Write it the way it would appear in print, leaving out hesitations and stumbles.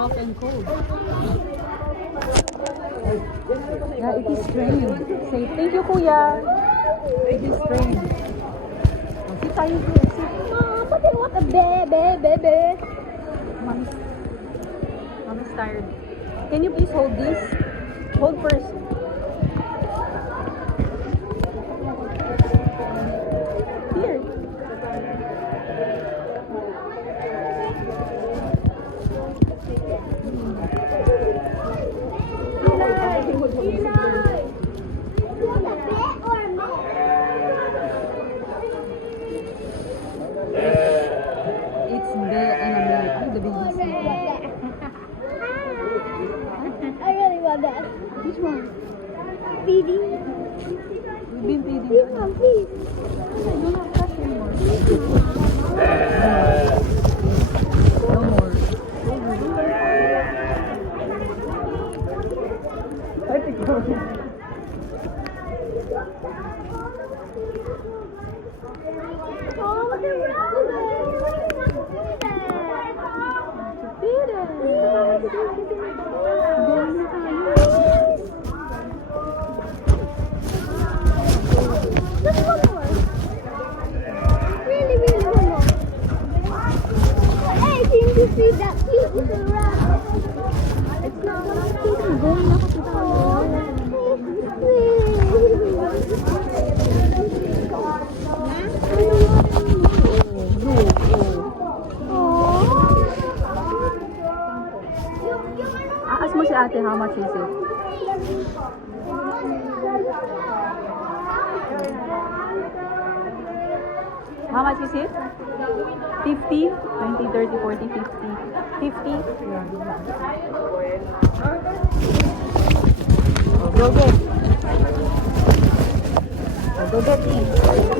soft and cold. Yeah, it is strained. Say, thank you, Kuya. It is strained. Oh, sit tayo here. Sit. Mama, they want a baby. Mommy's tired. Can you please hold this? Hold first. Here. It's Belle and Amel. Oh, the babies. I really want that. Which one? Feeding. We've been feeding. This one, please. I don't have cash anymore. No more. Oh, look at Feed it. Going na tayo. Just one more. Really one more. Hey, can you see that cute little rat? It's not cute. I'm going na kasi Ask mo si ate, how much is it? How much is it? 50? 20, 30, 40, 50. 50? Go get. Go get these.